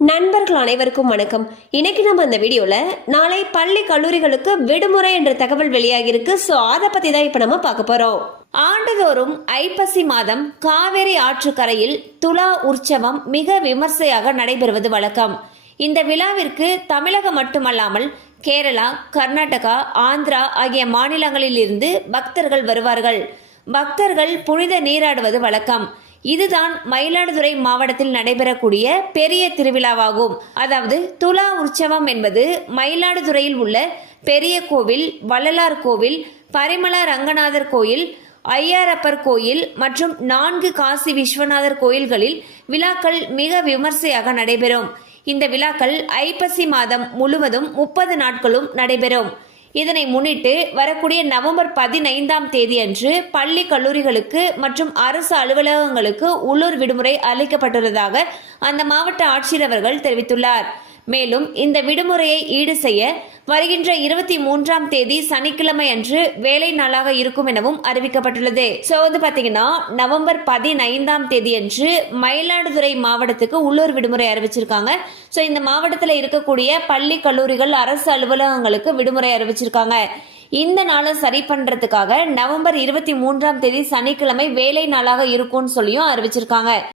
நண்பர்கள் அனைவருக்கும் வணக்கம். இன்னைக்கு நம்ம இந்த வீடியோல நாளை பள்ளி கல்லூரிகளுக்கு விடுமுறை என்ற தகவல் வெளியாகிருக்கு ஸோ அதை பத்தி தான் இப்போ நம்ம பார்க்க போறோம். ஆண்டுதோறும் ஐப்பசி மாதம் காவேரி ஆற்றுக்கரையில் துலா உற்சவம் மிக விமர்சையாக நடைபெறுவது வழக்கம். இந்த விழாவிற்கு தமிழகம் மட்டுமல்லாமல் கேரளா கர்நாடகா ஆந்திரா ஆகிய மாநிலங்களில் இருந்து பக்தர்கள் வருவார்கள். பக்தர்கள் புனித நீராடுவது வழக்கம். இதுதான் மயிலாடுதுறை மாவட்டத்தில் நடைபெறக்கூடிய பெரிய திருவிழாவாகும். அதாவது துலா உற்சவம் என்பது மயிலாடுதுறையில் உள்ள பெரிய கோவில் வள்ளலார் கோவில் பரிமள ரங்கநாதர் கோயில் ஐயாரப்பர் கோயில் மற்றும் நான்கு காசி விஸ்வநாதர் கோயில்களில் விழாக்கள் மிக விமர்சையாக நடைபெறும். இந்த விழாக்கள் ஐப்பசி மாதம் முழுவதும் முப்பது நாட்களும் நடைபெறும். இதனை முன்னிட்டு வரக்கூடிய நவம்பர் பதினைந்தாம் தேதி அன்று பள்ளி கல்லூரிகளுக்கு மற்றும் அரசு அலுவலகங்களுக்கு உள்ளூர் விடுமுறை அளிக்கப்பட்டுள்ளதாக அந்த மாவட்ட ஆட்சியர் அவர்கள் தெரிவித்துள்ளார். மேலும் இந்த விடுமுறையை ஈடு செய்ய வருகின்ற இருபத்தி மூன்றாம் தேதி சனிக்கிழமை அன்று வேலை நாளாக இருக்கும் எனவும் அறிவிக்கப்பட்டுள்ளது. ஸோ வந்து பார்த்தீங்கன்னா நவம்பர் பதினைந்தாம் தேதி அன்று மயிலாடுதுறை மாவட்டத்துக்கு உள்ளூர் விடுமுறை அறிவிச்சிருக்காங்க. ஸோ இந்த மாவட்டத்தில் இருக்கக்கூடிய பள்ளி கல்லூரிகள் அரசு அலுவலகங்களுக்கு விடுமுறை அறிவிச்சிருக்காங்க. இந்த நாளை சரி பண்றதுக்காக நவம்பர் இருபத்தி மூன்றாம் தேதி சனிக்கிழமை வேலை நாளாக இருக்கும்னு சொல்லியும் அறிவிச்சிருக்காங்க.